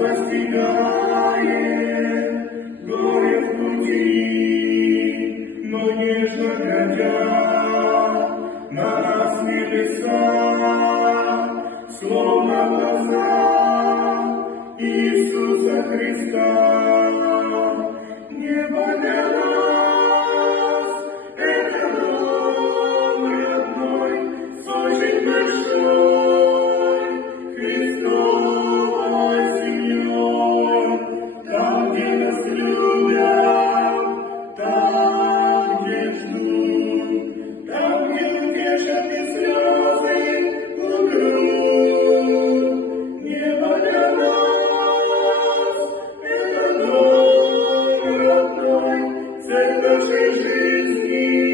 постигает горе в пути, но нежно глядя на нас небеса, словно глаза Иисуса Христа. Небо для нас — это дом родной, с очень большой Христовой семьей. Там, где нас любят, там, где ждут, там, где утешат и слезы утрут. Небо для нас — это дом родной, цель нашей жизни.